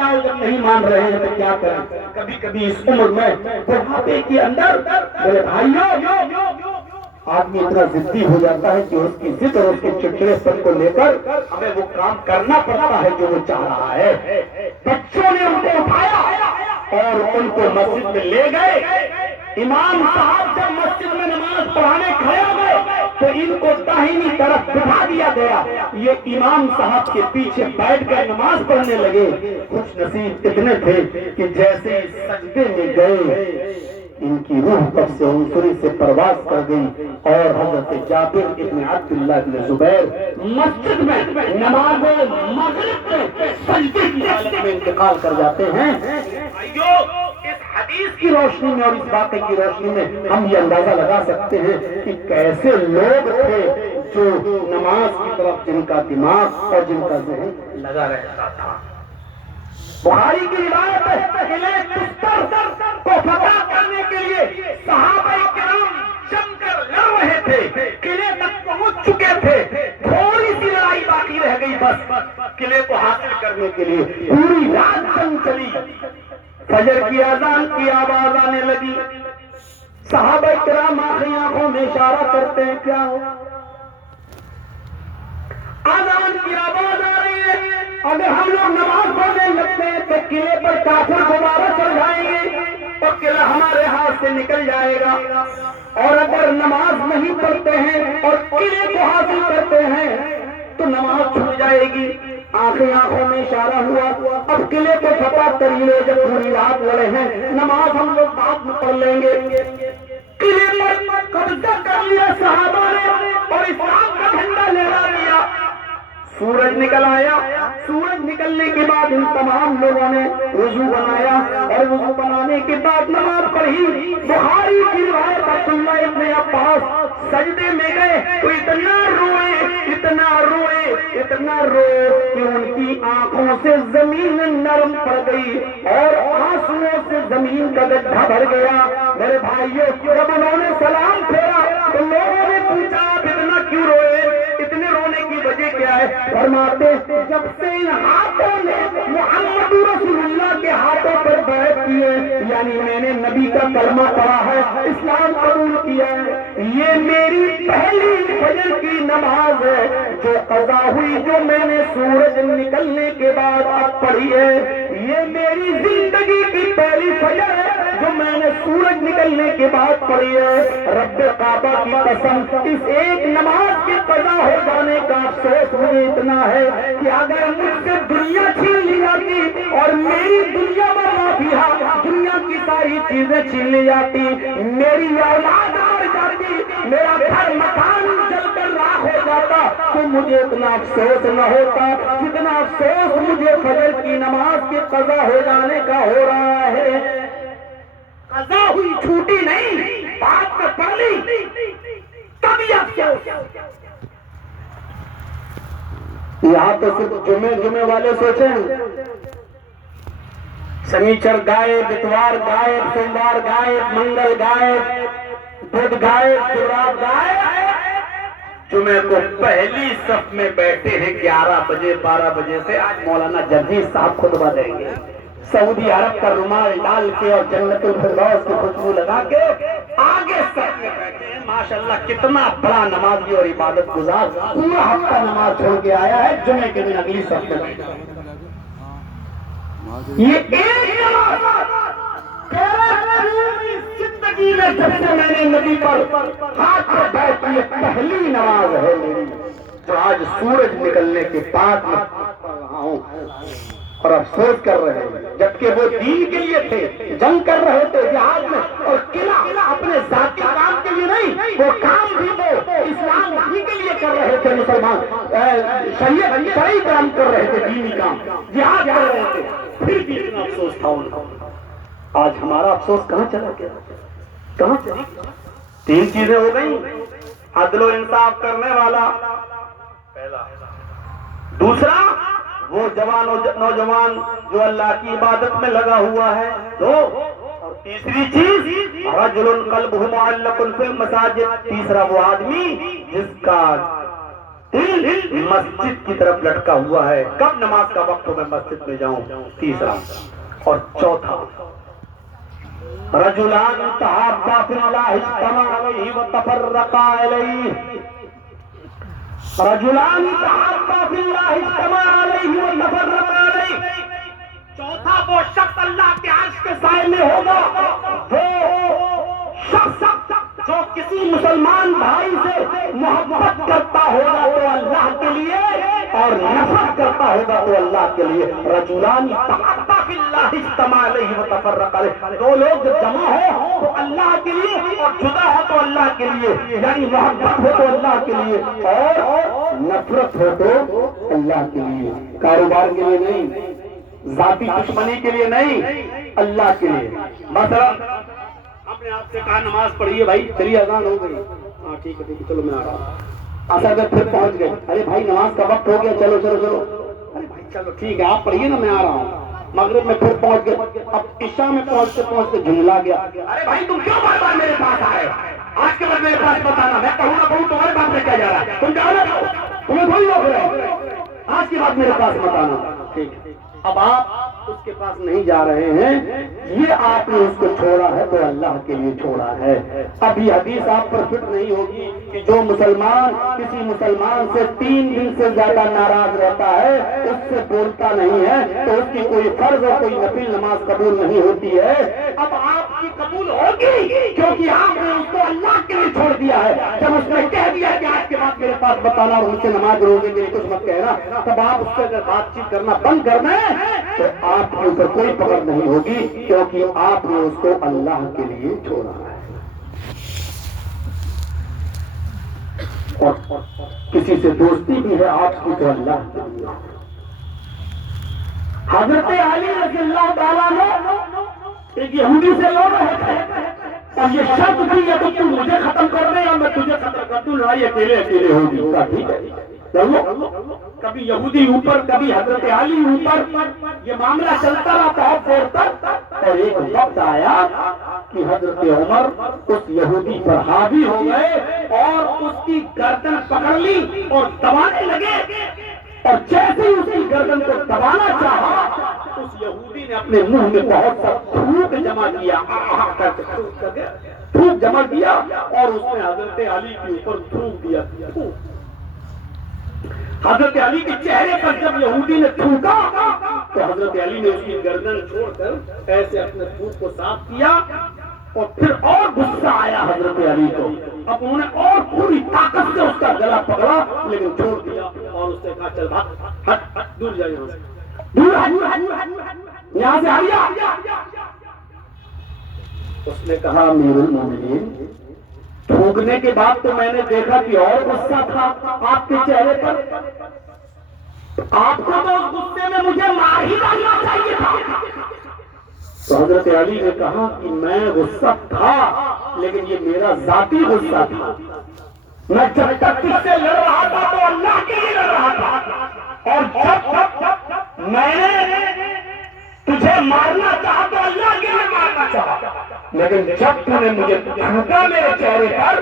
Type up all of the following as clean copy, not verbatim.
جاؤ جب نہیں مان رہے ہیں تو کیا کریں. کبھی کبھی اس عمر میں بڑھاپے کے اندر میرے بھائیوں آدمی اتنا ضدی ہو جاتا ہے کہ اس کی ضد اور اس کے چڑچڑے پن کو لے کر ہمیں وہ کام کرنا پڑتا ہے جو وہ چاہ رہا ہے. بچوں نے ان کو اٹھایا اور ان کو مسجد میں لے گئے. امام صاحب جب مسجد میں نماز پڑھانے کھڑے ہو گئے تو ان کو داہنی طرف بٹھا دیا گیا. یہ امام صاحب کے پیچھے بیٹھ کر نماز پڑھنے لگے. خوش نصیب اتنے تھے کہ جیسے سجدے میں گئے ان کی روح تب سے عنصری سے پرواز کر گئی اور حضرت جابر ابن عبداللہ ابن زبیر مسجد میں نماز مغرب میں سجدے کی حالت میں انتقال کر جاتے ہیں. اس حدیث کی روشنی میں اور اس واقعے کی روشنی میں ہم یہ اندازہ لگا سکتے ہیں کہ کیسے لوگ تھے جو نماز کی طرف جن کا دماغ اور جن کا ذہن لگا رہتا تھا. بخاری کی روایت ہے قلعہ تستر کو فتح کرنے کے لیے صحابہ کرام جم کر لڑ رہے تھے. قلعے تک پہنچ چکے تھے. تھوڑی سی لڑائی باقی رہ گئی بس قلعے کو حاصل کرنے کے لیے. پوری رات جنگ چلی. فجر کی اذان کی آواز آنے لگی. صحابہ کرام آنکھیں آنکھوں میں اشارہ کرتے ہیں کیا ہو. اذان کی آواز آ رہی ہے. اگر ہم لوگ نماز پڑھنے لگتے ہیں تو قلعے پر کافر دوبارہ چڑھ جائیں گے اور قلعہ ہمارے ہاتھ سے نکل جائے گا. اور اگر نماز نہیں پڑھتے ہیں اور قلعے کو حاصل کرتے ہیں تو نماز چھوٹ جائے گی. آنکھیں آنکھوں میں اشارہ ہوا. اب قلعے کو فتح کریے. جب پوری رات لڑے ہیں نماز ہم لوگ بعد میں پڑھ لیں گے. قلعے پر قبضہ کر لیا صحابہ نے اور اسلام کا جھنڈا لہرا دیا. سورج نکل آیا. سورج نکلنے کے بعد ان تمام لوگوں نے وضو بنایا اور وضو بنانے کے بعد نماز پڑھی. بخاری کی روایت عبداللہ ابن عباس سجدے میں گئے تو اتنا روئے کہ ان کی آنکھوں سے زمین نرم پڑ گئی اور آنسوؤں سے زمین کا گڈھا بھر گیا. میرے بھائیوں جب انہوں نے سلام پھیرا تو لوگوں نے پوچھا آپ اتنا کیوں روئے. اتنے رونے کی وجہ کیا ہے. فرماتے جب سے ان ہاتھوں نے محمد رسول اللہ کے ہاتھوں پر بیعت کی ہے یعنی میں نے نبی کا کلمہ پڑھا ہے اسلام قبول کیا ہے. یہ میری پہلی فجر کی نماز ہے جو قضا ہوئی جو میں نے سورج نکلنے کے بعد اب پڑھی ہے. یہ میری زندگی کی پہلی فجر ہے جو میں نے سورج نکلنے کے بعد پڑھی ہے. رب کعبہ کی قسم اس ایک نماز کے قضا ہو جانے کا افسوس مجھے اتنا ہے کہ اگر مجھ سے دنیا چھین لی جاتی اور میری دنیا میں مافیا دنیا کی ساری چیزیں چھین لی جاتی, میری اولاد مر جاتی, میرا گھر مکان جل کر راکھ ہو جاتا تو مجھے اتنا افسوس نہ ہوتا جتنا افسوس مجھے فجر کی نماز کے قضا ہو جانے کا ہو رہا ہے. قضا ہوئی چھوٹی نہیں, بات میں پڑھ لی تب افسوس. یہاں تو صرف جمعے والے سوچیں. سنیچر غائب, اتوار غائب, سوموار غائب, منگل غائب, بدھ غائب, شروعات غائب. جمعے کو پہلی صف میں بیٹھے ہیں 11 بجے 12 بجے سے. آج مولانا جرجیز صاحب خطبہ دیں گے. سعودی عرب کا رومال ڈال کے اور جنت الفردوس کی خوشبو لگا کے آگے صف میں بیٹھے ہیں. ماشاءاللہ کتنا بڑا نمازی اور عبادت گزار پورا ہفتہ نماز چھوڑ کے آیا ہے, جمعے کے دن اگلی صف میں بیٹھا. یہ ایک زندگی میں جب سے میں نے نبی پر ہاتھ پر بیٹھ کی پہلی نماز ہے میری جو آج سورج نکلنے کے بعد میں پڑھ رہا ہوں اور افسوس کر رہے ہیں. جبکہ وہ دین کے لیے تھے, جنگ کر رہے تھے جہاد میں, اور قلعہ اپنے ذاتی کام کے لیے نہیں, وہ کام بھی وہ اسلام ہی کے لیے کر رہے تھے. مسلمان شرعی کام کر رہے تھے, دینی کام, جہاد کر رہے تھے, پھر بھی اتنا افسوس تھا ان کو. آج ہمارا افسوس کہاں چلا گیا, کہاں چلا گیا؟ 3 چیزیں ہو گئی. عدل و انصاف کرنے والا پہلا, دوسرا وہ جوان و نوجوان جو اللہ کی عبادت میں لگا ہوا ہے 2, اور تیسری چیز رجل قلبہ معلق فی المساجد, تیسرا وہ آدمی جس کا دل مسجد کی طرف لٹکا ہوا ہے، کب نماز کا وقت ہو میں مسجد میں جاؤں. تیسرا اور چوتھا، رجلان تحابا فی اللہ اجتمع علیہ وتفرقا علیہ. رجلان تحابا فی اللہ اجتمع علیہ وتفرقا علیہ. چوتھا وہ شخص اللہ کے عرش کے سائے میں ہوگا، وہ شخص جو کسی مسلمان بھائی سے محبت کرتا ہوگا تو اللہ کے لیے، اور نفرت کرتا ہوگا تو اللہ کے لیے. رجلان تحابا فی اللہ اجتمع علیہ وتفرقا علیہ. دو لوگ جب جمع ہو تو اللہ کے لیے، اور جدا ہو تو اللہ کے لیے. یعنی محبت ہو تو اللہ کے لیے، اور نفرت ہو تو اللہ کے لیے. کاروبار کے لیے نہیں، ذاتی دشمنی کے لیے نہیں، اللہ کے لیے. مثلا ہم نے آپ سے کہا نماز پڑھیے بھائی، چلیے اذان ہو گئی، ہاں ٹھیک ہے چلو میں آ رہا ہوں. اصل میں پھر پہنچ گئے، ارے بھائی نماز کا وقت ہو گیا، چلو چلو چلو. ارے بھائی چلو ٹھیک ہے آپ پڑھیے نا، میں آ رہا ہوں. مغرب میں پھر پہنچ گئے، اب عشاء میں پہنچتے پہنچتے جھنجلا گیا. ارے بھائی تم کیوں بار بار میرے پاس آئے؟ آج کے بعد میرے پاس بتانا، میں پڑھوں نہ پڑھوں تمہارے پاس میں کیا جا رہا ہے؟ تم جاؤ نا، تمہیں تھوڑی روک رہے. آج کے بعد میرے پاس بتانا. ٹھیک ہے، اب آپ اس کے پاس نہیں جا رہے ہیں، یہ آپ نے اس کو چھوڑا ہے تو اللہ کے لیے چھوڑا ہے. اب یہ حدیث آپ پر فٹ نہیں ہوگی کہ جو مسلمان کسی مسلمان سے 3 دن سے زیادہ ناراض رہتا ہے، اس سے بولتا نہیں ہے، تو اس کی کوئی فرض اور کوئی نفل نماز قبول نہیں ہوتی ہے. اب آپ کی قبول ہوگی کیونکہ آپ نے اس کو اللہ کے لیے چھوڑ دیا ہے. جب اس نے کہہ دیا کہ آج کے بعد میرے پاس بتانا اور مجھ سے نماز روزے کے لیے کچھ مت کہنا، تب آپ اس سے اگر بات چیت کرنا بند کر دیں تو آپ کے اوپر کوئی پکڑ نہیں ہوگی، کیونکہ آپ نے اس کو اللہ کے لیے چھوڑا ہے. اور کسی سے دوستی بھی ہے آپ کی تو اللہ کے لیے. حضرت علی رضی اللہ تعالیٰ نے ایک یہودی سے لڑ رہے تھے، اور یہ شرط تھی یا تو تم مجھے ختم کر دے یا میں تجھے ختم کر دوں، لڑائی اکیلے اکیلے ہوگی. ٹھیک ہے چلو، کبھی یہودی اوپر کبھی حضرت علی اوپر، یہ معاملہ چلتا رہا بہت دیر تک. اور ایک وقت آیا کہ حضرت عمر اس یہودی پر حاوی ہو گئے اور اس کی گردن پکڑ لی اور دبانے لگے. اور جیسے ہی اس کی گردن کو دبانا چاہا، اس یہودی نے اپنے منہ میں بہت سا تھوک جمع کیا، تھوک جمع کیا، اور اس نے حضرت علی کے اوپر تھوک دیا. حضرت علی کے چہرے پر جب یہودی نے تھوکا تو حضرت علی نے اس کی گردن چھوڑ کر ایسے اپنے تھوک کو صاف کیا. اور پھر اور غصہ آیا حضرت علی کو، اب انہوں نے اور پوری طاقت سے اس کا گلا پکڑا لیکن چھوڑ دیا، اور اس نے کہا چل بھاگ، ہٹ ہٹ، دور جا یہاں سے، دور یہاں سے ہٹیا. اس نے کہا امیر المومنین، تھوکنے کے بعد تو میں نے دیکھا کہ اور غصہ تھا آپ کے چہرے پر، آپ کو تو اس غصے میں مجھے مار ہی ڈالنا چاہیے تھا. تو حضرت علی نے کہا کہ میں غصہ تھا لیکن یہ میرا ذاتی غصہ تھا. میں جب تک تجھ سے لڑ رہا تھا تو اللہ کے لیے لڑ رہا تھا، اور جب میں نے تجھے مارنا چاہا تو اللہ کے لیے مارنا چاہا. لیکن جب تو نے مجھے تھوکا میرے چہرے پر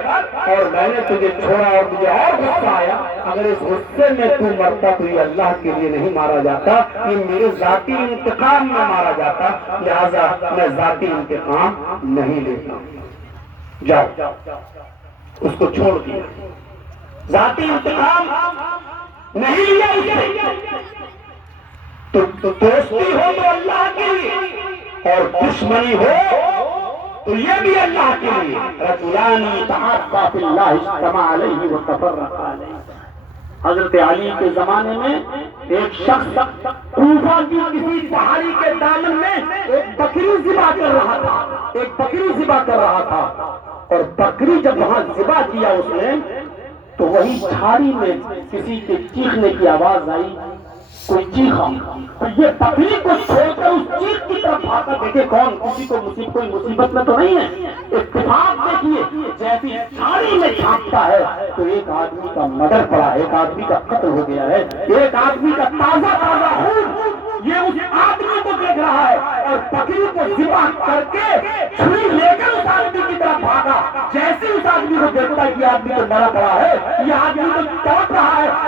اور میں نے تجھے چھوڑا اور مجھے اور غصہ آیا، اگر اس غصے میں تو مرتا تو یہ اللہ کے لیے نہیں مارا جاتا، یہ میرے ذاتی انتقام میں مارا جاتا، لہذا میں ذاتی انتقام نہیں لیتا. جاؤ، اس کو چھوڑ دیا، ذاتی انتقام نہیں لیا اس سے. تو دوستی ہو تو اللہ کے لیے اور دشمنی ہو تو یہ بھی اللہ کے لیے. رجلان تحابا فی اللہ اجتمع علیہ وتفرقا علیہ. حضرت علی کے زمانے میں ایک شخص کوفہ کی کسی پہاڑی کے دامن میں ایک بکری ذبح کر رہا تھا، ایک بکری ذبح کر رہا تھا. اور بکری جب وہاں ذبح کیا اس نے تو وہی جھاڑی میں کسی کے چیخنے کی آواز آئی، کوئی چیخا. یہ بکری کو چھوڑ کر اس چیخ کی طرف بھاگا. دیکھے کون کسی کو کوئی مصیبت میں تو نہیں ہے. اتفاق دیکھیے، جیسی جھاڑی میں جھانکتا ہے تو ایک آدمی کا مردر پڑا، ایک آدمی کا قتل ہو گیا ہے، ایک آدمی کا تازہ تازہ خون یہ اس آدمی کو دیکھ رہا ہے. اور بکری کو ذبح کر کے چھری لے کر اس آدمی کی طرف بھاگا. جیسے اس آدمی کو دیکھتا ہے کہ آدمی تو مرا پڑا ہے، یہ آدمی تو دوڑ رہا ہے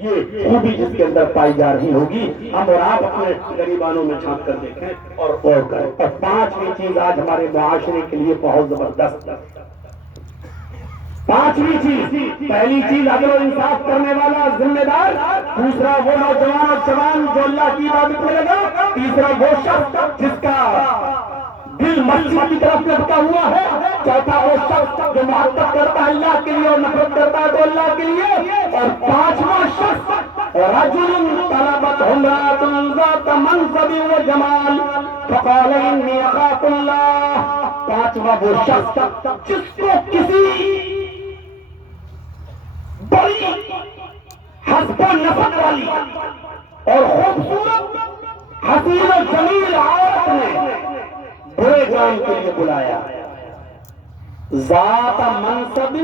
یہ خوبی جس کے اندر پائی جا رہی ہوگی، ہم اور آپ اپنے غریبانوں میں جھانک کر دیکھیں اور غور کریں۔ اور پانچویں چیز آج ہمارے معاشرے کے لیے بہت زبردست، پانچویں چیز، پہلی چیز عدل و انصاف کرنے والا ذمہ دار، دوسرا وہ نوجوان اور جوان جو اللہ کی عبادت میں لگا، تیسرا وہ شخص جس کا دل مسجد کی طرف لٹکا ہوا ہے، چوتھا وہ شخص جو محبت کرتا ہے اللہ کے لیے اور نفرت کرتا ہے تو اللہ کے لیے، اور پانچواں شخص رجل طلبت امرأة ذات منصب و جمال فقال انی اخاف اللہ، پانچواں وہ شخص جس کو کسی بڑی حسب و نسب والی اور خوبصورت حسین و جمیل عورت نے برے کام کے لیے بلایا، ذات منصب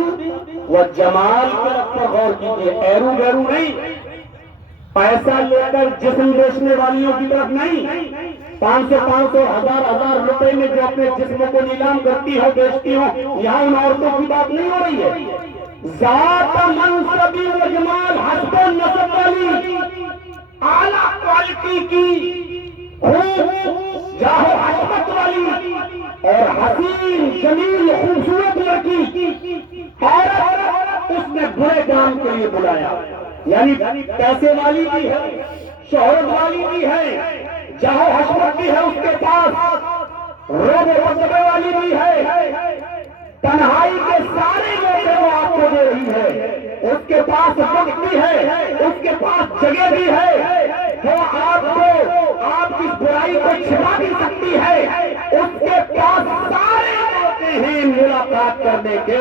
و جمال کے لفظ پر غور کیجیے، ایرو بیرو نہیں، پیسہ لے کر جسم بیچنے والیوں کی طرف نہیں، 500 ہزار روپے میں جو اپنے جسم کو نیلام کرتی ہو بیچتی ہو، یہاں ان عورتوں کی بات نہیں ہو رہی ہے، ذات منصب و جمال حسب و نسب والی اعلیٰ کوالٹی کی خوب جاہ و حشمت والی اور حسین جمیل خوبصورت لڑکی عورت، اس نے برے کام کے لیے بلایا، یعنی پیسے والی بھی ہے، شہرت والی بھی ہے، جاہ و حشمت بھی ہے اس کے پاس، روب و رتبے والی بھی ہے، تنہائی کے سارے موقع وہ آپ کو دے رہی ہے، اس کے پاس وقت بھی ہے، اس کے پاس جگہ بھی ہے، وہ آپ کو آپ کی برائی کو چھپا بھی سکتی ہے، اس کے پاس سارے موقع ہیں ملاقات کرنے کے،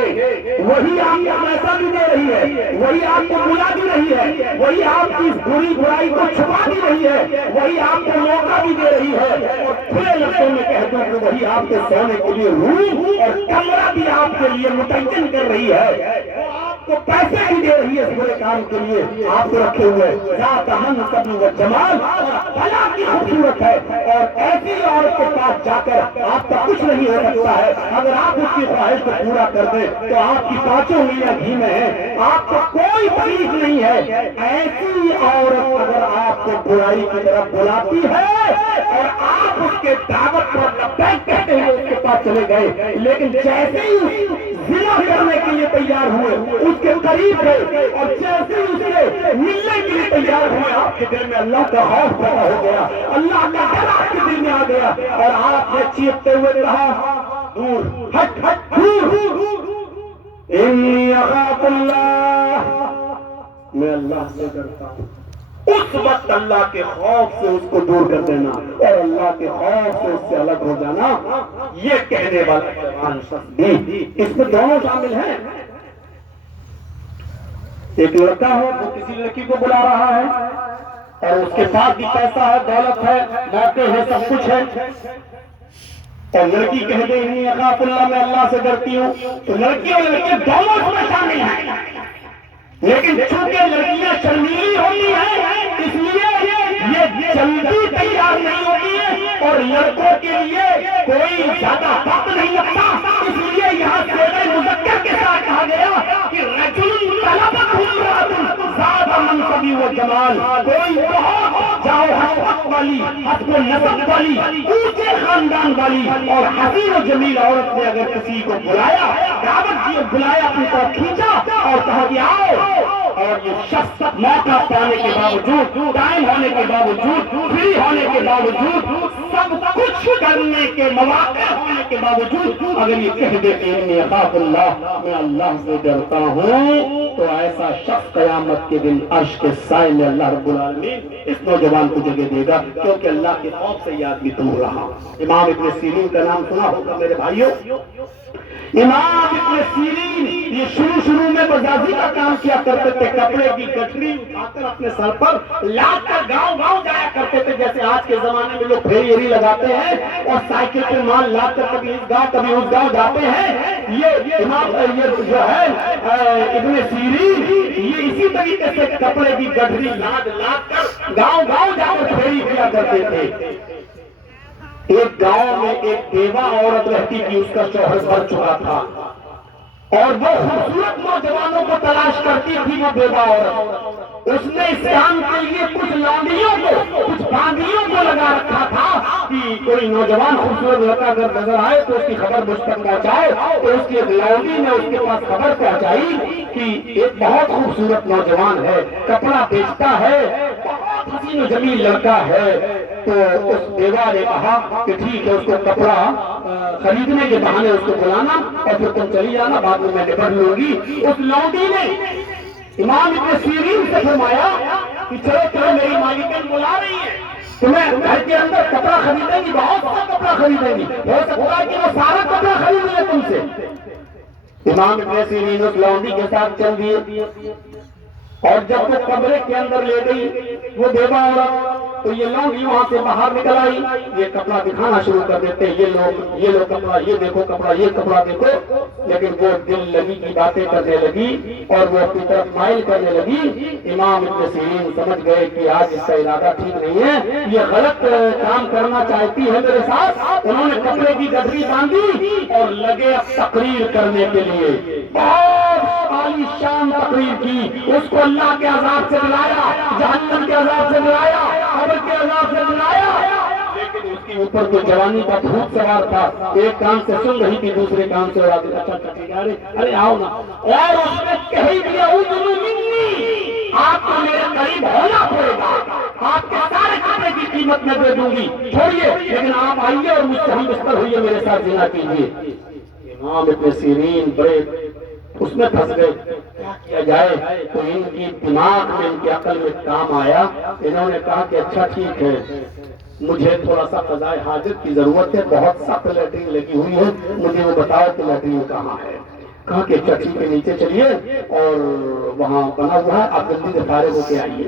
وہی آپ کو پیسہ بھی دے رہی ہے، وہی آپ کو بلا بھی رہی ہے، وہی آپ کی بری برائی کو چھپا بھی رہی ہے، وہی آپ کو موقع بھی دے رہی ہے، اور کھلے لفظوں میں کہہ دوں کہ وہی آپ کے سونے کے لیے روم اور کمرہ بھی آپ کے لیے متعین کر رہی ہے، وہ آپ کو پیسے بھی دے رہی ہے اس برے کام کے لیے آپ کو رکھے ہوئے، ذات منصب و جمال اور بلا کی خوبصورت ہے، اور ایسی عورت کے پاس جا کر آپ کا کچھ نہیں ہو سکتا ہے، اگر آپ اس کی خواہش کو پورا کر دیں تو آپ کی پانچوں انگلیاں گھی میں ہیں، آپ کو کوئی تکلیف نہیں ہے، ایسی عورت اگر آپ کو برائی کی طرف بلاتی ہے اور آپ اس کے دعوت پر لبیک کہتے ہوئے اس کے پاس چلے گئے، لیکن جیسے ہی زنا کرنے کے لیے تیار ہوئے اس کے قریب گئے اور جیسے ہی اس سے ملنے کے لیے تیار ہوئے، آپ کے دل میں اللہ کا خوف پیدا ہو گیا، اللہ کا ڈر آپ کے دل میں آ گیا، اور آپ نے چیختے ہوئے کہا دور ہٹ ہٹ دور، انی اخاف اللہ، میں اللہ سے ڈرتا ہوں، اس وقت اللہ کے خوف سے اس کو دور کر دینا اور اللہ کے خوف سے اس سے الگ ہو جانا، یہ کہنے والا جوان شخص بھی، اس میں دونوں شامل ہیں، ایک لڑکا ہے وہ کسی لڑکی کو بلا رہا ہے اور اس کے پاس بھی پیسہ ہے، دولت ہے، موقع ہے، سب کچھ ہے، اور لڑکی کہہ دے انی اخاف اللہ، میں اللہ سے ڈرتی ہوں، تو لڑکی اور لڑکے دونوں اس میں شامل ہیں، لیکن چونکہ لڑکیاں شرمیلی ہوتی ہیں اس لیے یہ جلدی تیار نہیں ہوتی ہے، اور لڑکوں کے لیے کوئی زیادہ وقت نہیں لگتا، اس لیے یہاں صیغہ مذکر کے ساتھ کہا گیا کہ رجل طلبت امرأة ذات منصب و جمال، کوئی بہت جاؤ حسب والی، حسب و نسب والی، اونچے خاندان والی اور حسین و جمیل عورت نے اگر کسی کو بلایا، دعوت دی، بلایا، اپنی طرف کھینچا اور کہا کہ آؤ، اور یہ شخص موقع پانے کے باوجود، ٹائم ہونے کے باوجود، فری ہونے کے باوجود، سب کچھ کرنے کے مواقع ہونے کے باوجود اگر یہ کہہ دے کہ انی اخاف اللہ، میں اللہ سے ڈرتا ہوں، تو ایسا شخص قیامت کے دن عرش کے سائے میں اللہ رب العالمین اس نوجوان کو جگہ دے گا، کیونکہ اللہ کے خوف سے یہ آدمی دور رہا۔ امام ابن سیرین کا نام سنا ہوگا میرے بھائیوں، امام ابن سیرین یہ شروع میں بازاری کا کام کیا کرتے تھے، کپڑے کی گٹری اٹھا کر اپنے سر پر لاد کر گاؤں گاؤں جایا کرتے تھے، جیسے آج کے زمانے میں لوگ پھیری لگاتے ہیں اور سائیکل پہ مال لاد کر کبھی اس گاؤں کبھی اس گاؤں جاتے ہیں، یہ امام یہ جو ہے ابن سیرین یہ اسی طریقے سے کپڑے کی گٹری لاد کر گاؤں گاؤں جا کر پھیری کیا کرتے تھے۔ ایک گاؤں میں ایک بیوہ عورت رہتی تھی، اس کا شوہر مر چکا تھا، اور وہ خوبصورت نوجوانوں کو تلاش کرتی تھی وہ بیوہ عورت، اس نے اس کام کے لیے کچھ لونڈیوں کو، کچھ باندیوں کو لگا رکھا تھا کہ کوئی نوجوان خوبصورت لڑکا اگر نظر آئے تو اس کی خبر مجھ تک پہنچائے. تو اس کی ایک لونڈی نے اس کے پاس خبر پہنچائی کہ ایک بہت خوبصورت نوجوان ہے، کپڑا بیچتا ہے، بہت حسین و جمیل لڑکا ہے. تو اس بیوہ نے کہا کہ ٹھیک ہے، اس کو کپڑا خریدنے کے بہانے اس کو بلانا اور پھر تم چلی جانا، بعد میں نپٹ لوں گی. اس لونڈی نے امام ابن سیرین سے فرمایا کہ چلو چلو میری مالکن بلا رہی ہے، تمہیں گھر کے اندر کپڑا خریدیں گی، بہت سارا کپڑا خریدیں گی، ہو سکتا ہے کہ وہ سارا کپڑا خرید لے تم سے. امام ابن سیرین اس لونڈی کے ساتھ چل دیے اور جب وہ کمرے کے اندر لے گئی وہ بیوہ عورت، تو یہ لونڈی وہاں سے باہر نکل آئی. یہ کپڑا دکھانا شروع کر دیتے، یہ لو کپڑا، یہ دیکھو کپڑا، یہ کپڑا دیکھو. لیکن وہ دل لگی کی باتیں کرنے لگی اور وہ اپنی طرف مائل کرنے لگی. امام ابن سیرین سمجھ گئے کہ آج اس کا ارادہ ٹھیک نہیں ہے، یہ غلط کام کرنا چاہتی ہے میرے ساتھ. انہوں نے کپڑے کی گٹری باندھی اور لگے اب تقریر کرنے کے لیے. بہت عالی شان تقریر کی، اس کو اللہ کے عذاب سے دلایا، جہنم کے عذاب سے دلایا، قبر کے عذاب سے دلایا. لیکن اس کے اوپر تو جوانی کا بھوت سوار تھا. ایک کان سے سن رہی تھی، دوسرے کان سے اڑا دی. اچھا ٹھیک ہے، ارے آؤ نا. اور اس نے کہی دیا آپ کو میرے قریب ہونا پڑے گا، آپ کے سارے کپڑے کی قیمت میں دے دوں گی، چھوڑیے لیکن آپ آئیے اور مجھ سے ہم بستر ہوئیے، میرے ساتھ زنا کیجیے. امام ابن سیرین بڑے اس میں پھنس گئے، کیا کیا جائے. تو ان کی دماغ میں، ان کی عقل میں کام آیا. انہوں نے کہا کہ اچھا ٹھیک ہے، مجھے تھوڑا سا قضائے حاجت کی ضرورت ہے، بہت سخت لیٹرنگ لگی ہوئی ہے، مجھے وہ بتاؤ کہ لیٹرنگ کہاں ہے. کہا کہ اچھا ٹھیک ہے، نیچے چلیے اور وہاں بنا ہوا ہے، آپ جلدی سے فارغ ہو کے آئیے.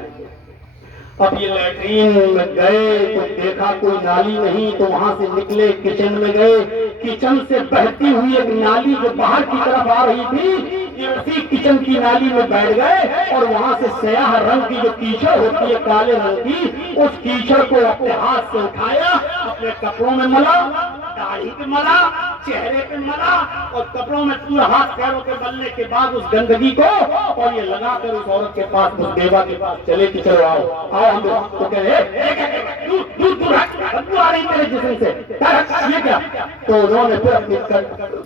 اب یہ لیٹرین میں گئے تو دیکھا کوئی نالی نہیں، تو وہاں سے نکلے کچن میں گئے. کچن سے بہتی ہوئی ایک نالی جو باہر کی طرف آ رہی تھی، یہ اسی کچن کی نالی میں بیٹھ گئے اور وہاں سے سیاہ رنگ کی جو کیچڑ ہوتی ہے کالے رنگ کی، اس کیچڑ کو اپنے ہاتھ سے اٹھایا، اپنے کپڑوں میں ملا، داڑھی پہ ملا، چہرے پہ ملا اور کپڑوں میں پورا ہاتھ پیروں پہ ملنے کے بعد اس گندگی کو اور یہ لگا کر اس عورت کے پاس، اس بیوہ کے پاس چلے کہ چلو آؤ ہم تو کہہ رہے دور بدبو آ رہی میرے جسم سے، یہ کیا. تو انہوں نے پھر اپنی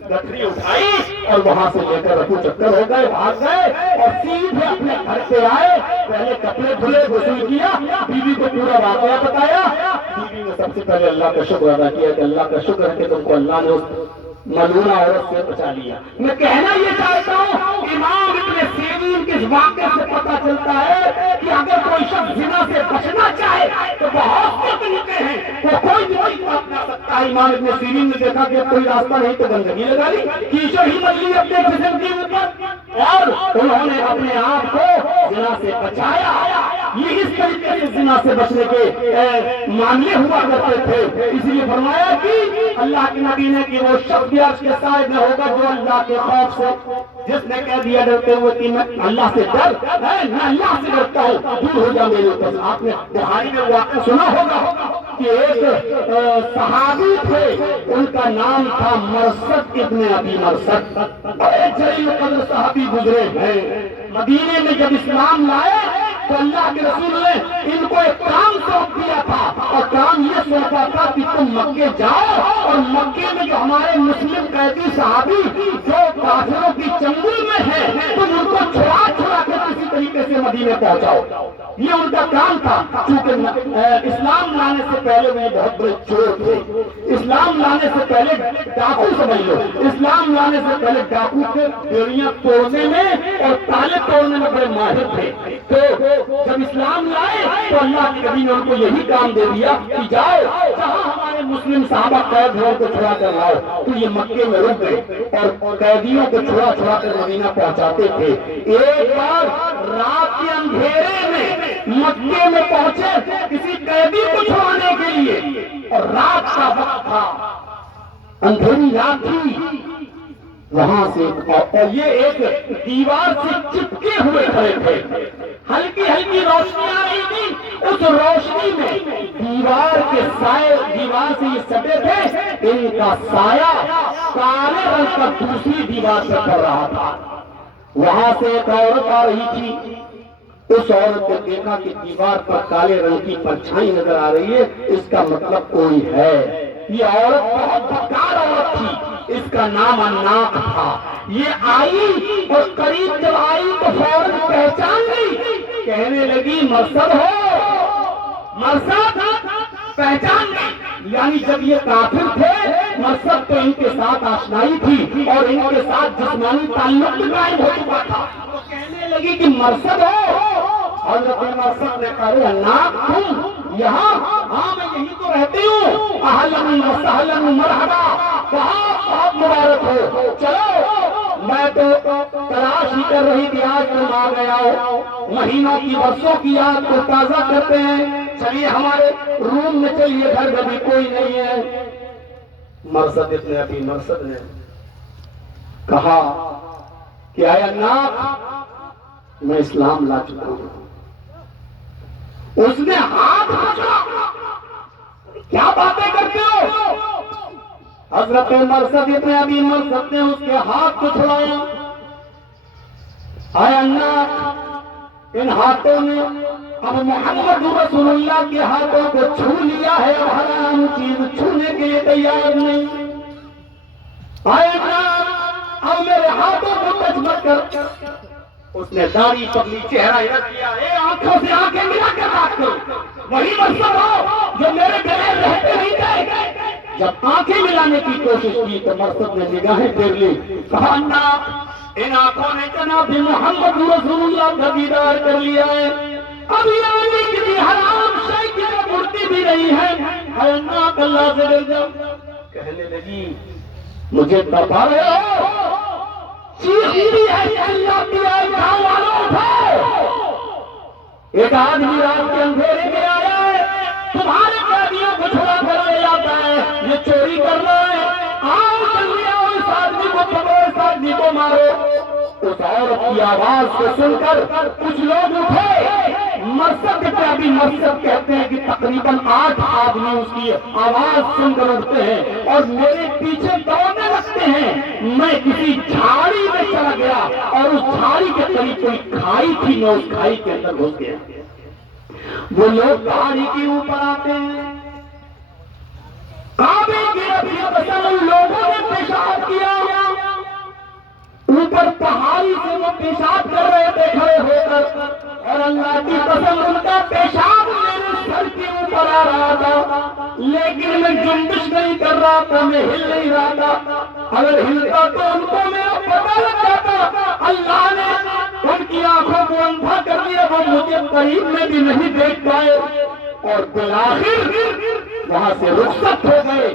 گٹری اٹھائی اور وہاں سے لے کر رفو چکر ہو گئے، بھاگ گئے اور سیدھے اپنے گھر پہ آئے. پہلے کپڑے دھلے، غسل کیا، بیوی کو پورا واقعہ بتایا. بیوی نے سب سے پہلے اللہ کا شکر ادا کیا کہ اللہ کا شکر ہے کہ تم کو اللہ نے اس ملعونہ عورت سے بچا لیا. میں کہنا یہ چاہتا ہوں، امام ابن سیرین کے اس واقعے سے پتہ چلتا ہے کہ اگر کوئی شخص زنا سے بچنا چاہے تو بہت سے طریقے ہیں، وہ کوئی بھی طریقہ اپنا سکتا ہے. امام ابن سیرین نے دیکھا کہ کوئی راستہ نہیں تو گندگی لگا لی، کیچڑ ہی مل لی اپنے جسم کے اوپر اور انہوں نے اپنے آپ کو زنا سے بچایا. یہ اس طریقے سے زنا سے بچنے کے معاملے ہوا کرتے تھے. اس لیے فرمایا کہ اللہ کے نبی نے کہ وہ شخص بھی عرش کے سائے میں ہوگا جو اللہ کے خوف سے، جس نے کہہ دیا ڈرتے ہوئے کہ میں اللہ سے ڈر ہے، میں اللہ سے ڈرتا ہوں، دور ہو جا میرے اوپر. آپ نے بخاری میں واقعہ سنا ہوگا کہ ایک صحابی تھے، ان کا نام تھا مرثد ابن ابی مرثد. بڑے جلیل قدر صحابی گزرے ہیں. مدینے میں جب اسلام لائے تو اللہ کے رسول نے ان کو ایک کام سونپ دیا تھا اور کام یہ سونپا تھا کہ تم مکے جاؤ اور مکے میں جو ہمارے مسلم قیدی صحابی جو کافروں کی چنگل میں ہیں، تم ان کو چھڑا کر کسی طریقے سے مدینے پہنچاؤ. یہ ان کا کام تھا. چونکہ اسلام لانے سے پہلے وہ بہت بڑے چور تھے، اسلام لانے سے پہلے ڈاکو سمجھ لو، اسلام لانے سے پہلے ڈاکو کے بیڑیاں توڑنے میں اور تالے توڑنے میں بڑے ماہر تھے. تو جب اسلام لائے تو اللہ کے نبی نے ان کو یہی کام دے دیا کہ جاؤ جہاں ہمارے مسلم صحابہ قید ہیں ان کو چھڑا کر لاؤ. تو یہ مکے میں رک گئے اور قیدیوں کو چھڑا کر مدینہ پہنچاتے تھے. ایک بار رات کے اندھیرے میں مکے میں پہنچے کسی قیدی کو چھڑانے کے لیے اور رات کا وقت تھا، اندھیری رات تھی. وہاں سے اور یہ ایک دیوار سے چپکے ہوئے کھڑے تھے، ہلکی ہلکی روشنی آ رہی تھی. اس روشنی میں دیوار کے سائے، دیوار سے یہ سٹے تھے، ان کا سایہ کالے رنگ کا دوسری دیوار پر پڑ رہا تھا. وہاں سے ایک عورت آ رہی تھی، اس عورت نے دیکھا کہ دیوار پر کالے رنگ کی پرچھائی نظر آ رہی ہے، اس کا مطلب کوئی ہے۔ یہ عورت بہت بدکار عورت تھی، اس کا نام عناق تھا۔ یہ آئی اور قریب جب آئی تو فوراً پہچان گئی، کہنے لگی مرصد ہو، مرصد پہچان گئی۔ یعنی جب یہ کافر تھے، مرصد تو ان کے ساتھ آشنائی تھی اور ان کے ساتھ جسمانی تعلق بھی قائم ہو چکا تھا، تو کہنے لگی کہ مرصد ہو۔ حضرت مرصد نے کہا عناق تم یہاں؟ ہاں میں یہی تو رہتی ہوں۔ اہلاً وسہلاً مرحبا، بہت مبارک ہو، چلو میں تو تلاش ہی کر رہی تھی، آج تم آ گیا ہو، مہینوں کی برسوں کی یاد کو تازہ کرتے ہیں، چلیے ہمارے روم میں چلیے، گھر میں بھی کوئی نہیں ہے۔ مرصد ابن ابی مرصد نے کہا کہ اے عناق میں اسلام لا چکا ہوں۔ اس نے ہاتھ پکڑا، کیا باتیں کرتے ہو؟ حضرت مرصد ابن ابی مرصد نے اس کے ہاتھ کو چھڑایا۔ اے عناق ان ہاتھوں نے اب محمد رسول اللہ کے ہاتھوں کو چھو لیا ہے، حرام چیز چھونے کے لیے تیار نہیں۔ اے عناق اب میرے ہاتھوں کو ٹچ مت کر۔ اس نے داڑھی پکڑی، چہرہ رکھ دیا، اے آنکھوں سے آنکھیں ملا کر بات کرو، وہی مرصد ہو جو میرے بغیر رہتے نہیں تھے۔ جب آنکھیں ملانے کی کوشش کی تو مرصد نے نگاہیں پھیر لی، کہا عناق ان آنکھوں نے جناب محمد رسول اللہ کا دیدار کر لیا ہے، اب یہ کسی حرام شے کی مورتی بھی نہیں ہے، اے عناق اللہ سے ڈر جاؤ۔ کہنے لگی مجھے بتا رہے ہو، چیختی ہے اللہ کی آئے گاؤں والوں اٹھو، ایک آدمی رات کے اندھیرے میں آیا ہے، تمہارے قیدیوں کو چھڑا کر لے جاتا ہے، یہ چوری کر رہا ہے، آؤ جلدی آؤ، اس آدمی کو پکڑو، اس آدمی کو مارو۔ اس عورت کی آواز کو سن کر کچھ لوگ اٹھے۔ مرصد ابن ابی مرصد کہتے ہیں کہ تقریباً 8 آدمی اس کی آواز سن کر اٹھتے ہیں اور میرے پیچھے دوڑنے لگتے ہیں۔ میں کسی جھاڑی میں چلا گیا اور اس جھاڑی کے قریب کوئی کھائی تھی، میں اس کھائی کے اندر گھس گیا۔ وہ لوگ پہاڑی کے اوپر آتے ہیں، کعبے کی قسم ان لوگوں نے پیشاب کیا، اوپر پہاڑی سے وہ پیشاب کر رہے تھے کھڑے ہو کر، اور اللہ کی قسم ان کا پیشاب میرے سر کے اوپر آ رہا تھا، لیکن میں جنبش نہیں کر رہا تھا، میں ہل نہیں رہا تھا۔ اگر ہلتا تو ان کو میرا پتہ لگ جاتا۔ اللہ نے ان کی آنکھوں کو اندھا کر دیا، وہ مجھے قریب میں بھی نہیں دیکھ پائے، اور بالآخر وہاں سے رخصت ہو گئے۔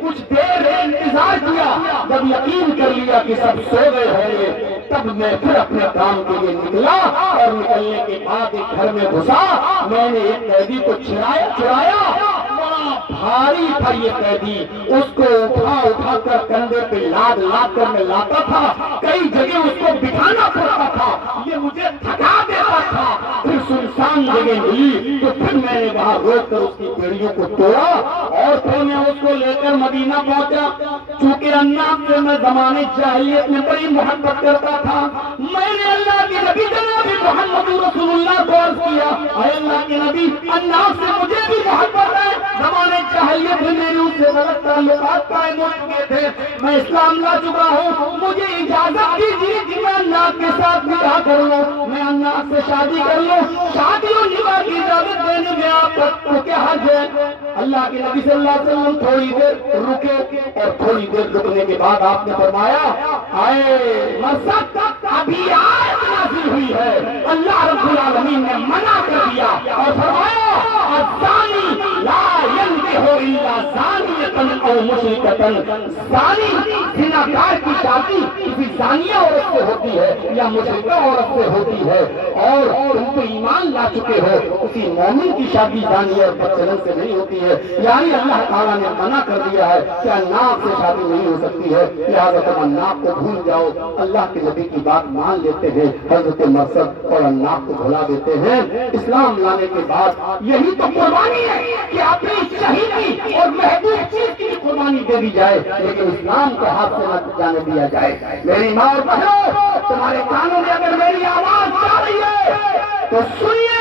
کچھ دیر انتظار کیا، جب یقین کر لیا کہ سب سو گئے ہوں گے، تب میں پھر اپنے کام کے لیے نکلا، اور نکلنے کے بعد ایک گھر میں گھسا، میں نے ایک قیدی کو چڑھایا، بڑا بھاری تھا یہ قیدی، اس کو اٹھا کر کندھے پہ لاد کر میں لاتا تھا، کئی جگہ اس کو بٹھانا پڑتا تھا، یہ مجھے تھکا دیتا تھا۔ پھر سنسان جگہ ملی تو پھر میں نے وہاں روک کر اس کی بیڑیوں کو توڑا، اور پھر میں اس کو لے کر مدینہ پہنچا۔ چونکہ عناق سے میں زمانے جاہلیت میں بڑی محبت کرتا تھا، میں نے اللہ کے نبی جناب محمد رسول اللہ کو عرض کیا، اے اللہ کے نبی عناق سے مجھے بھی محبت ہے، زمانے جاہلیت میں میرے اس سے غلط تعلقات قائم ہو چکے تھے، میں اسلام لا چکا ہوں، مجھے اجازت دیجیے کہ میں عناق کے ساتھ نکاح کر لوں، میں عناق سے شادی کر لوں، شادی اور نکاح کی اجازت دینے میں آپ کو کیا حرج ہے؟ اللہ کے نبی صلی اللہ علیہ وسلم تھوڑی دیر رکے، اور تھوڑی دیر رکنے کے بعد آپ نے فرمایا، اے مرصد ابھی آیت نازل ہوئی ہے، اللہ رب العالمین نے منع کر دیا اور فرمایا الزانی لا ينکح الا زانیۃ او مشرکۃ، زانی زناکار کی شادی کسی زانیہ عورت سے ہوتی ہے یا مشرکہ عورت سے ہوتی ہے، اور تم تو ایمان لا چکے ہو، کسی مومن کی شادی زانیہ اور بدچلن سے نہیں ہوتی ہے۔ یعنی اللہ تعالیٰ نے منع کر دیا ہے کہ عناق سے شادی نہیں ہو سکتی ہے، لہٰذا تم عناق کو بھول جاؤ۔ اللہ کے نبی کی بات مان لیتے ہیں، حضرت مرصد اور عناق کو بھلا دیتے ہیں۔ اسلام لانے کے بعد یہی تو قربانی ہے کہ اپنی شہیدی اور محبوب چیز کی قربانی دے دی جائے، لیکن اسلام کو ہاتھ سے نہ جانے دیا جائے۔ میری ماں اور بہنوں، تمہارے کانوں میں اگر میری آواز جا رہی ہے تو سنیے،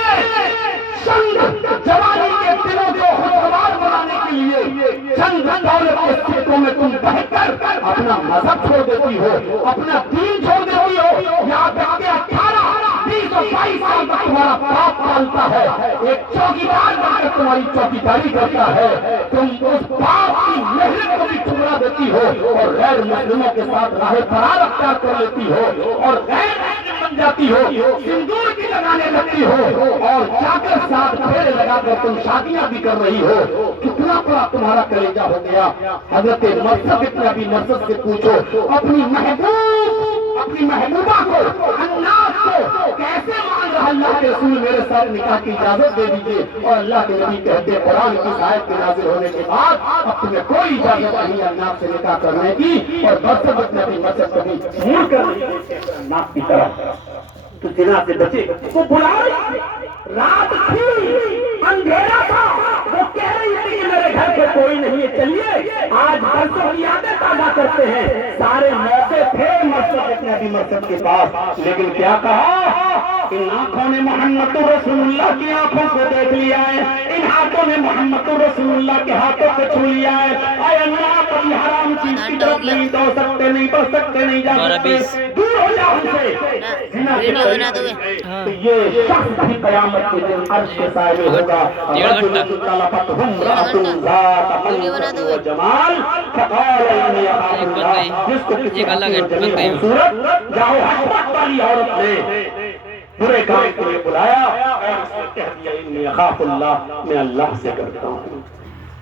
چند جوانی کے دلوں کو خوشگوار بنانے کے لیے چند دولت کے سکوں میں تم بہہ کر اپنا مذہب چھوڑ دیتی ہو، اپنا دین چھوڑ دیتی ہو۔ یہاں تک کہ 18، 20 اور 22 سال تک تمہارا باپ پالتا ہے، ایک چوکیدار بن کر تمہاری چوکیداری کرتا ہے، تم اس باپ کی محنت کو بھی ٹھکرا دیتی ہو اور غیر مسلموں کے ساتھ راہ فرار اختیار کر لیتی ہو اور غیر مسلم بن جاتی ہو، سندور بھی لگانے لگتی ہو اور جا کر ساتھ پھیرے لگا کر تم شادیاں بھی کر رہی ہو۔ کتنا بڑا تمہارا کلیجہ ہو گیا۔ حضرت مرثد ابن ابی مرثد سے پوچھو، اپنی محبوبہ کو، الناس کو کیسے مان رہا اللہ کے رسول میرے ساتھ نکاح کی اجازت دے دیجیے، اور اللہ کے نبی کہتے قرآن کی آیت کے نازل ہونے کے بعد اب تمہیں کوئی اجازت نہیں الناس سے نکاح کرنے کی، اور مرثد ابن ابی مرثد کبھی مڑ کر نہیں دیکھتے الناس کی طرف، تو زنا سے بچے۔ وہ بلا رات تھی، اندھیرا تھا، وہ کہہ رہی ہے کہ میرے گھر پہ کوئی نہیں ہے، چلیے آج برسوں کی یادیں تازہ کرتے ہیں۔ سارے موقع تھے مرثد ابن ابی مرثد کے پاس، لیکن کیا کہا؟ ان آنکھوں نے محمد رسول اللہ کی آنکھوں کو دیکھ لیا ہے، ان ہاتھوں نے محمد رسول اللہ کے ہاتھوں کو چھو لیا ہے۔ اے اللہ، کبھی حرام چیز کی طرف نہیں دوڑ سکتے، نہیں بڑھ سکتے، نہیں جا سکتے، دور ہو جاؤ ان سے۔ تو یہ شخص بھی قیامت کے دن عرش کے سائے میں ہوگا۔ رجل طلبتہ امرأۃ ذات منصب و جمال فقال انی اخاف اللہ، جس کو کسی حسین و جمیل خوبصورت جاؤ حشمت والی عورت نے برے کام کے لیے بلایا اور اس نے کہہ دیا انی اخاف اللہ، میں اللہ سے ڈرتا ہوں۔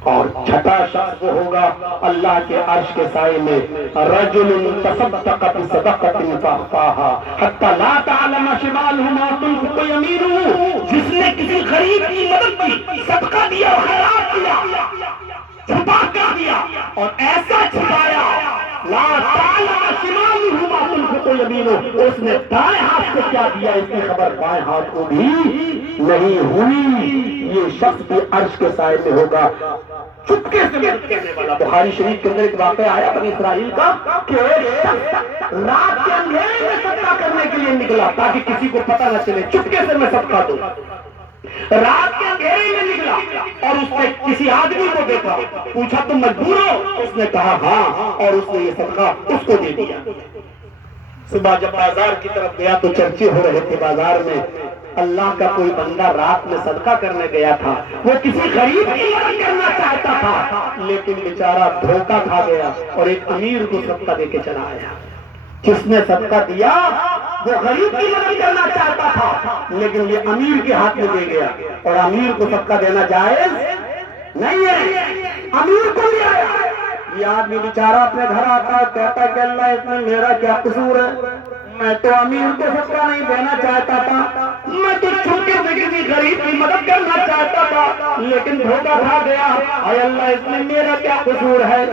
اور چھٹا شخص وہ ہوگا اللہ کے عرش کے سائے میں، رجل تصدق بصدقۃ فاخفاها حتی لا تعلم شمالہ ما تنفق یمینہ، جس نے کسی غریب کی مدد کی، صدقہ دیا، خیرات کیا، چھپا کر دیا، اور ایسا چھپایا لا تعلم شمالہ ما تنفق یمینہ، اس نے دائیں ہاتھ سے کیا دیا اس کی خبر بائیں ہاتھ کو بھی نہیں ہوئی، یہ شخص بھی عرش کے سائے میں ہوگا۔ چپکے سے مدد کرنے والا، بخاری شریف کے اندر ایک واقعہ آیا بنی اسرائیل کا کہ ایک شخص رات کے اندھیرے میں صدقہ کرنے کے لیے نکلا تاکہ کسی کو پتہ نہ چلے، چپکے سے میں صدقہ دوں۔ رات کے اندھیرے میں نکلا اور اس نے کسی آدمی کو دیکھا، پوچھا تم مجبور ہو؟ اس نے کہا ہاں، اور اس نے یہ صدقہ اس کو دے دیا۔ صبح جب بازار کی طرف گیا تو چرچے ہو رہے تھے بازار میں، اللہ کا کوئی بندہ رات میں صدقہ کرنے گیا تھا، وہ کسی غریب کی مدد کرنا چاہتا تھا، لیکن بیچارہ دھوکہ کھا گیا اور ایک امیر کو صدقہ دے کے چلا آیا۔ جس نے صدقہ دیا وہ غریب کی مدد کرنا چاہتا تھا، لیکن یہ امیر کے ہاتھ میں دے گیا، اور امیر کو صدقہ دینا جائز نہیں ہے، امیر کو دیا۔ یہ آدمی بیچارہ اپنے گھر آتا ہے، کہتا ہے کہ اللہ اس میں میرا کیا قصور ہے، میں تو امیر کو صدقہ نہیں دینا چاہتا تھا، میں تو چھوٹے سے کسی غریب کی مدد کرنا چاہتا تھا، لیکن دھوکہ کھا گیا، اے اللہ اس میں میرا کیا قصور ہے،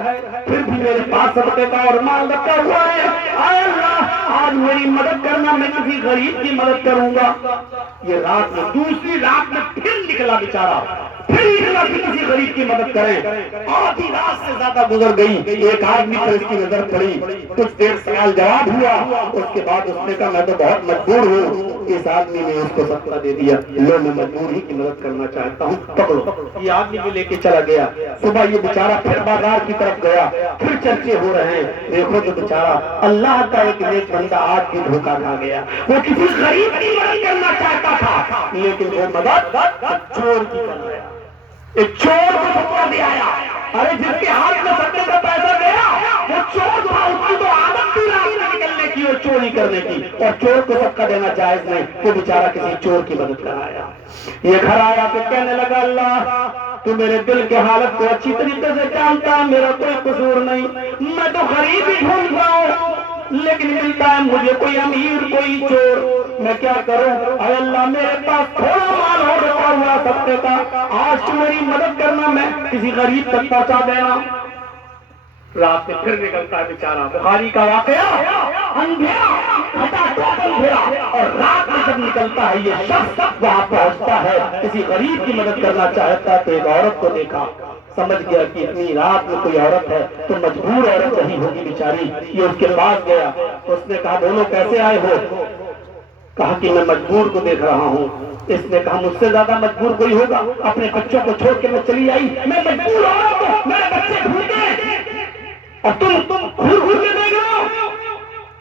پھر بھی میرے پاس صدقے کا اور مال رکھا ہوا ہے، اے اللہ آج میری مدد کرنا، میں کسی غریب کی مدد کروں گا۔ یہ رات میں، دوسری رات میں پھر نکلا بیچارہ، پھر نکلا کہ کسی غریب کی مدد کریں، آدھی رات سے زیادہ گزر گئی، ایک آدمی پر اس کی نظر پڑی، کچھ دیر سوال جواب ہوا، اس کے بعد اس نے کہا میں تو بہت مجبور ہوں، اس آدمی نے اس کو صدقہ دے دیا، لو میں مجبور ہی کی مدد کرنا چاہتا ہوں، پکڑو۔ یہ آدمی بھی لے کے چلا گیا۔ صبح یہ بیچارہ پھر بازار کی طرف گیا، پھر چرچے ہو رہے ہیں، دیکھو جو بیچارہ اللہ کا ایک نیک بندہ آج بھی دھوکہ کھا گیا، وہ کسی غریب کی مدد کرنا چاہتا تھا، لیکن وہ مدد چور کی کر رہا، ایک چور کو صدقہ دے آیا۔ ارے جس کے ہاتھ میں صدقے کا پیسہ گیا وہ چور تھا، اس کی تو عادت تھی رات میں نکلنے کی اور چوری کرنے کی، اور چور کو صدقہ دینا جائز نہیں، وہ بیچارہ کسی چور کی مدد کر آیا۔ یہ گھر آیا تو کہنے لگا اللہ تو میرے دل کے حالت کو اچھی طریقے سے جانتا، میرا کوئی قصور نہیں، میں تو غریب ہی ڈھونڈ رہا ہوں، لیکن ملتا ہے مجھے کوئی امیر کوئی چور، میں کیا کروں؟ اے اللہ میرے پاس تھوڑا مال ہو رکھا ہوا صدقے کا، آج تو میری مدد کرنا، میں کسی غریب تک پہنچا دینا۔ رات میں پھر نکلتا ہے بیچارہ، بخاری کا واقعہ، اندھیرا اندھیرا، اور رات میں جب نکلتا ہے یہ شخص وہاں پہنچتا ہے، کسی غریب کی مدد کرنا چاہتا ہے تو ایک عورت کو دیکھا، سمجھ گیا کہ اتنی رات میں کوئی عورت ہے تو مجبور عورت رہی ہوگی بیچاری، یہ اس کے پاس گیا، اس نے کہا بولو کیسے آئے ہو؟ کہا کہ میں مجبور کو دیکھ رہا ہوں. اس نے کہا مجھ سے زیادہ مجبور کوئی ہوگا؟ اپنے بچوں کو چھوڑ کے میں چلی آئی، میں مجبور عورت ہوں، میرے بچے بھوکے اور تم گھور گھور کے دیکھ رہے ہو.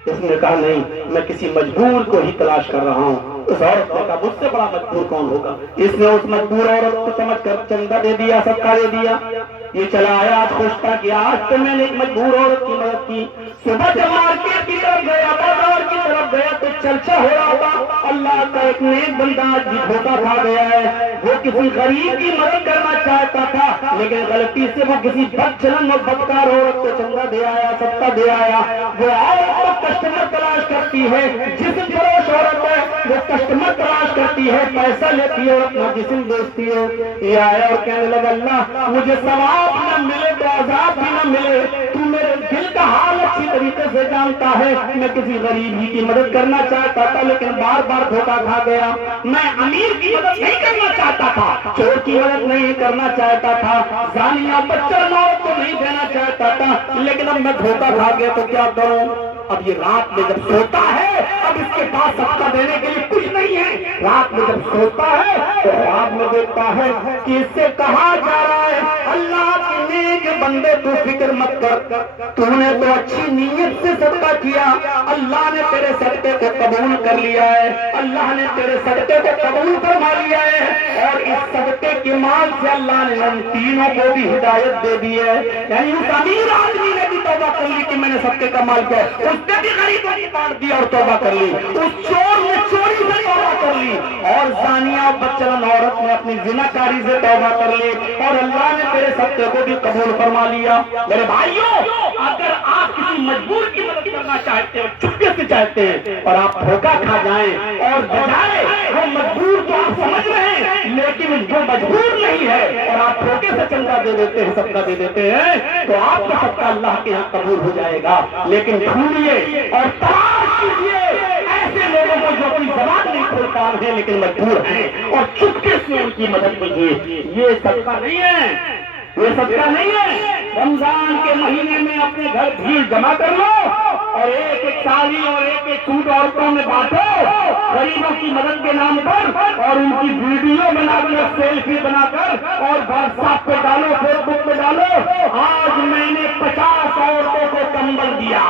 اس نے کہا نہیں، میں کسی مجبور کو ہی تلاش کر رہا ہوں. اس عورت نے کہا مجھ سے بڑا مجبور کون ہوگا؟ اس نے اس مجبور عورت کو سمجھ کر چندہ دے دیا، صدقہ دے دیا. یہ چلا آیا، آج خوش تھا کہ آج تو میں نے ایک مجبور عورت کی مدد کی. صبح جب مارکیٹ کی طرف گیا، بازار کی طرف گیا تو چرچا ہو رہا تھا اللہ کا ایک نیک بندہ جی دھوکا کھا گیا ہے. وہ کسی غریب کی مدد کرنا چاہتا تھا لیکن غلطی سے وہ کسی بدچلن اور بدکار عورت کو چندہ دے آیا، صدقہ دے آیا. وہ عورت تو کسٹمر تلاش کرتی ہے، جسم فروش عورت ہے، وہ کسٹمر تلاش کرتی ہے، پیسہ لیتی ہے اور اپنا جسم بیچتی ہے. یہ آیا اور کہنے لگا اللہ مجھے ثواب نہ ملے تو عذاب بھی نہ ملے، تو میرے دل کا حال اچھی طریقے سے جانتا ہے. میں کسی غریب ہی کی مدد کرنا چاہتا تھا لیکن بار بار دھوکا کھا گیا. میں امیر کی مدد نہیں کرنا چاہتا تھا، چور کی مدد نہیں کرنا چاہتا تھا، زانیہ بچہ موت کو نہیں دینا چاہتا تھا، لیکن اب میں دھوکا کھا گیا تو کیا کروں؟ اب یہ رات میں جب سوتا ہے، اب اس کے پاس صدقہ دینے کے لیے کچھ نہیں ہے. رات میں جب سوتا ہے تو خواب میں دیکھتا ہے کہ اس سے کہا جا رہا ہے اللہ کے نیک بندے تو فکر مت کر، تو نے تو اچھی نیت سے صدقہ کیا، اللہ نے تیرے صدقے کو قبول کر لیا ہے، اللہ نے تیرے صدقے کو قبول فرما لیا ہے. اور اس صدقے کے مال سے اللہ نے ہم تینوں کو بھی ہدایت دے دی ہے. یعنی اس امیر آدمی نے بھی توبہ کر لی کہ میں نے صدقے کا مال کیا، اس نے بھی غریبوں کو بانٹ دیا اور توبہ کر لی. اس چور نے چوری سے توبہ کر لی اور زانیہ بدچلن عورت نے اپنی زناکاری سے توبہ کر لی اور اللہ نے تیرے صدقے کو بھی قبول فرما لیا. میرے بھائیوں، اگر آپ کسی مجبور کی مدد کرنا چاہتے ہیں، چپکے سے چاہتے ہیں اور آپ دھوکا کھا جائیں اور بجائے وہ مجبور تو آپ سمجھ رہے ہیں لیکن وہ مجبور نہیں ہے اور آپ دھوکے سے چندہ دے دیتے ہیں، صدقہ دے دیتے ہیں، تو آپ کا صدقہ اللہ کے یہاں قبول ہو جائے گا. لیکن ڈھونڈیے اور تلاش کیجیے ایسے لوگوں کو جو اپنی زبان نہیں کھول پا رہے ہیں لیکن مجبور ہیں اور چپکے سے ان کی مدد کیجیے. یہ صدقہ نہیں ہے، یہ صدقہ نہیں ہے. رمضان کے مہینے میں اپنے گھر بھیڑ جمع کر لو اور ایک ایک ساڑی اور ایک ایک سوٹ عورتوں میں بانٹو غریبوں کی مدد کے نام پر اور ان کی ویڈیو بنا کر، سیلفی بنا کر اور واٹس ایپ پہ ڈالو، فیس بک پہ ڈالو آج میں نے 50 عورتوں کو کمبل دیا،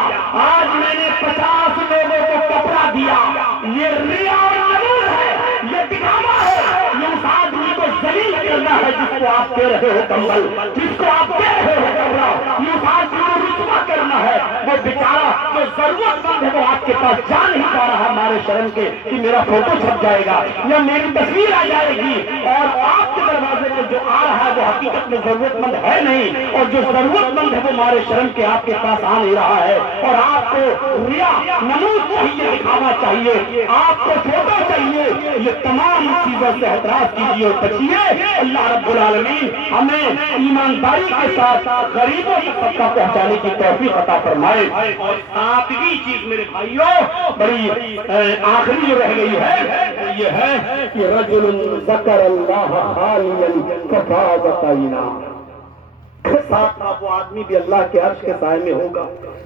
آج میں نے 50 لوگوں کو کپڑا دیا. یہ ریا اور نمون ہے، یہ دکھاوا ہے. یہ اس آدمی کو ذلیل کرنا ہے جس کو آپ دے رہے ہو کمبل، جس کو آپ دے رہے ہو کپڑا. یہ اس آدمی کو رسوا کرنا ہے. وہ بیچارہ جو ضرورت مند ہے وہ آپ کے پاس جا نہیں پا رہا مارے شرم کے کہ میرا فوٹو چھپ جائے گا یا میری تصویر آ جائے گی، اور آپ کے دروازے پہ جو آ رہا ہے وہ حقیقت میں ضرورت مند ہے نہیں، اور جو ضرورت مند ہے وہ مارے شرم کے آپ کے پاس آ نہیں رہا ہے. اور آپ کو ریا نمود چاہیے، دکھاوا چاہیے، آپ کو فوٹو چاہیے. یہ تمام چیزوں سے احتراز کیجیے اور بچیے. اللہ رب العالمین ہمیں ایمانداری کے ساتھ غریبوں تک صدقہ پہنچانے کی توفیق عطا فرمائے. اور ساتویں چیز میرے بھائیوں بڑی آخری جو رہ گئی ہے یہ ہے کہ رجل ذکر اللہ خالیا ففاضت عیناہ. ساتھ وہ آدمی بھی اللہ کے عرش کے سائے میں ہوگا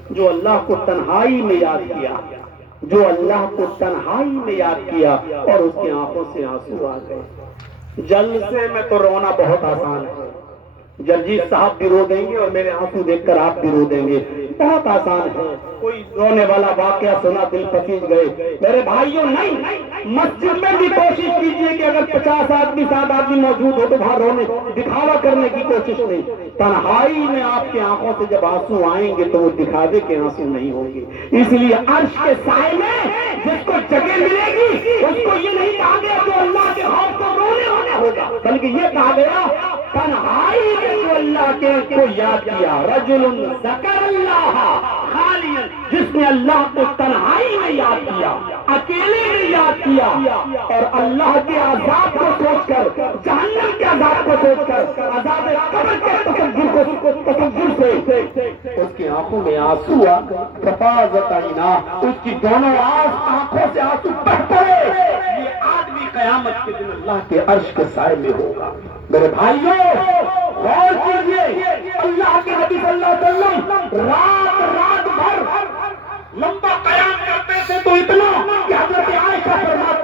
جو اللہ کو تنہائی میں یاد کیا، جو اللہ کو تنہائی میں یاد کیا اور اس کی آنکھوں سے آنسو آ گئے. جلسے میں تو رونا بہت آسان ہے، جرجیت صاحب بھی رو دیں گے اور میرے آنسو دیکھ کر آپ بھی رو دیں گے، بہت آسان ہے. کوئی رونے والا واقعہ سنا دل پسیج گئے. میرے بھائیوں نہیں، مسجد میں بھی کوشش کیجئے کہ اگر 50 آدمی 60 آدمی موجود ہو تو وہاں رونے دکھاوا کرنے کی کوشش نہیں. تنہائی میں آپ کی آنکھوں سے جب آنسو آئیں گے تو وہ دکھاوے کے آنسو نہیں ہوں گے. اس لیے عرش کے سائے میں جس کو جگہ ملے گی اس کو یہ نہیں کہا گیا جو اللہ کے خوف کو رونے ہونا ہوگا، بلکہ یہ کہا گیا تنہائی میں جو اللہ کے کو یاد کیا. رجل ذکر اللہ خالیا، جس نے اللہ کو تنہائی میں یاد کیا، اکیلے میں یاد کیا اور اللہ کے عذاب کو سوچ کر، جہنم کے عذاب کو سوچ کر، عذاب قبر کے تصور سے اس کی آنکھوں میں آنسو آ گئے. ففاضت عیناہ، اس کی دونوں آنکھوں سے آنسو بہ پڑے. یہ آدمی قیامت کے دن اللہ کے عرش کے سائے میں ہوگا. میرے بھائیوں غور کیجیے، اللہ کے نبی صلی اللہ علیہ وسلم رات بھر لمبا قیام کرتے تھے تو اتنا کہ حضرت عائشہ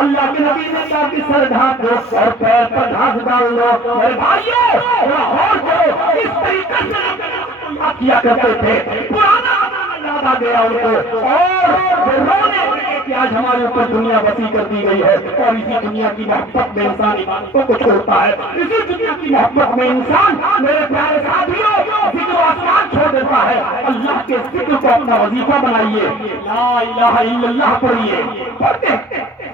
اللہ کے نبی نے کہا کہ سر ڈھانپ دو اور پیر پر گھاس ڈال دو. میرے بھائیو تھوڑا اور کرو. اس طریقے سے یاد کیا کرتے تھے. پرانا زمانہ یاد آ گیا ان کو اور رونے لگے کہ آج ہمارے اوپر دنیا وسیع کر دی گئی ہے اور اسی دنیا کی محبت میں انسان عبادتوں کو چھوڑتا ہے. اسی دنیا کی محبت میں انسان میرے پیارے ساتھیوں ذکر و آسمان چھوڑ دیتا ہے. اللہ کے ذکر کو اپنا وظیفہ بنائیے. لا الہ الا اللہ پڑھیے, پڑھتے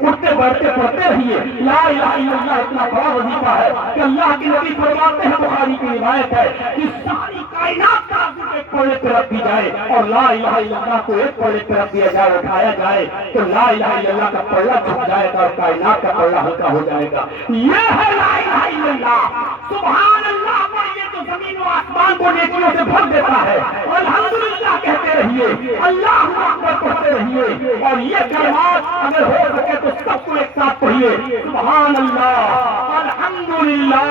اٹھتے بیٹھتے پڑھتے رہیے. لا الہ الا اللہ اتنا بڑا وظیفہ ہے کہ اللہ کے نبی فرماتے ہیں, بخاری کی روایت ہے کہ ساری کائنات کا ذکر ایک پڑھے پہ رکھ دی جائے اور لا الہ الا اللہ کو ایک پڑھے پہ رکھ دیا جائے, اٹھایا جائے تو لا الہ الا اللہ کا پلڑا جھک جائے گا اور کائنات کا پلڑا ہلکا ہو جائے گا. یہ ہے لا الہ الا اللہ. سبحان اللہ پڑھیے تو زمین و آسمان کو نیکیوں سے بھر دیتا ہے. الحمدللہ کہتے رہیے, اللہ اکبر پڑھتے رہیے اور یہ کلمات اگر ہو سکے تو سب کو ایک ساتھ پڑھیے. سبحان اللہ, الحمدللہ,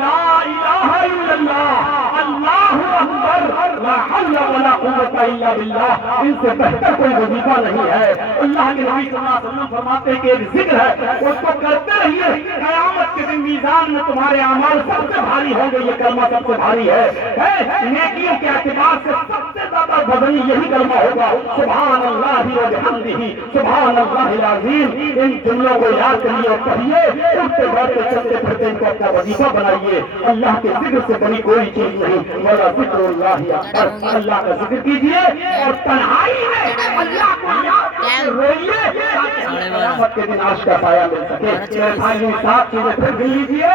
لا الہ الا اللہ, اللہ اکبر, لا حول ولا قوت الا باللہ. ان سے بہتر کوئی وظیفہ نہیں ہے. اللہ کے نبی صلی اللہ علیہ وسلم فرماتے ہیں کہ ایک ذکر ہے, اس کو کرتے رہیے. قیامت کے دن میزان میں تمہارے اعمال سب سے بھاری ہوں گے. یہ کلمہ سب سے بھاری ہے. نیکیوں کے اعتبار سے سب سے زیادہ وزنی یہی کلمہ ہوگا. سبحان اللہ و بحمدہ, سبحان اللہ العظیم. ان جملوں کو یاد کریے اور پڑھیے. اٹھتے بیٹھتے چلتے پھرتے ان کو اپنا وظیفہ بنائیے. اللہ کے ذکر سے بڑی کوئی چیز نہیں. ولا ذکر اللہ اکبر. اللہ کا ذکر کیجیے اور تنہائی میں اللہ کو یاد کرتے روئیے تاکہ قیامت کے دن عرش کا سایہ مل سکے. میرے بھائیو سات چیزیں پھر بھی لیجیے.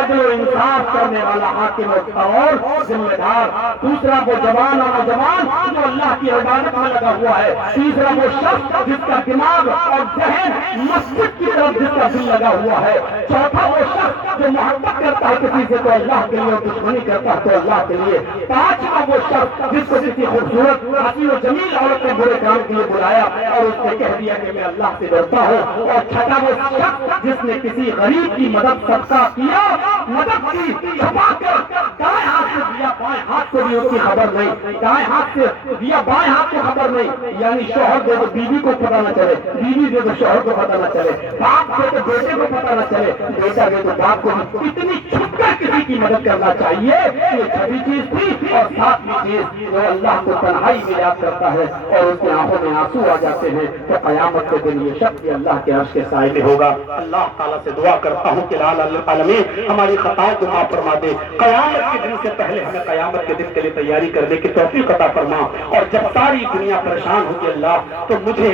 عدل و انصاف کرنے والا حاکم اور ذمہ دار. دوسرا وہ جوان اور نوجوان جو اللہ کی عبادت میں لگا ہوا ہے. تیسرا وہ شخص جس کا دماغ اور ذہن مسجد کی طرف جس کا دل لگا ہوا ہے. چوتھا وہ شخص جو محبت کرتا ہے کسی سے تو اللہ کے لیے اور دشمنی کرتا ہے تو اللہ کے لیے. پانچواں وہ شخص جس کو کسی خوبصورت حسین و جمیل عورت نے برے کام کے لیے بلایا اور اس نے کہہ دیا کہ میں اللہ سے ڈرتا ہوں. اور چھٹا وہ شخص جس نے کسی غریب کی مدد صدقہ کیا, مدد کی, چھپا کر دائیں ہاتھ سے دیا بائیں ہاتھ کو بھی اس کی خبر نہیں, دائیں ہاتھ سے دیا بائیں ہاتھ کو خبر نہیں. یعنی شوہر دے تو بیوی کو پتہ نہ چلے, بیوی دے تو شوہر کو پتہ نہ چلے, باپ دے تو بیٹے کو پتہ نہ چلے, بیٹا دے تو باپ کو. اتنی چھپ کر کسی کی مدد کرنا چاہیے. یہ چھٹی چیز تھی. اور ساتویں چیز جو اللہ کو تنہائی میں یاد کرتا ہے اور اس کی آنکھوں میں آنسو آ جاتے ہیں تو قیامت کے دن یہ شخص اللہ کے عرش کے سائے میں ہوگا. اللہ تعالیٰ سے دعا کرتا ہوں کہ العالمین ہماری خطاؤں کو معاف فرما دے. قیامت کے دن سے پہلے ہمیں قیامت کے دن کے لیے تیاری کرنے کی توفیق عطا فرما. اور جب ساری دنیا پریشان ہوگی اللہ تو مجھے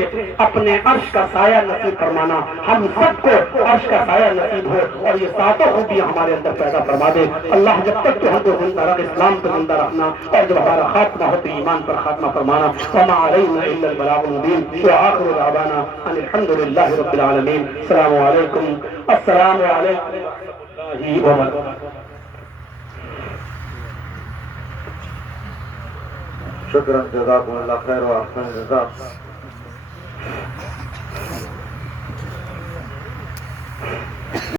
اپنے عرش کا سایہ نصیب فرمانا. ہم سب کو عرش کا سایہ نصیب ہو اور یہ ساتوں خوبیاں ہمارے اندر پیدا فرما دے. اللہ جب تک کہ ہم کو زندہ رکھ, اسلام کو زندہ رکھنا اور جب ہمارا خاتمہ ہو تو ایمان پر خاتمہ فرمانا. وما علینا الا البلاغ المبین. وآخر دعوانا ان الحمد للہ رب العالمین. السلام علیکم. السلام علیکم ورحمۃ اللہ وبرکاتہ. شکرا, جزاکم اللہ خیر و احسن جزاک.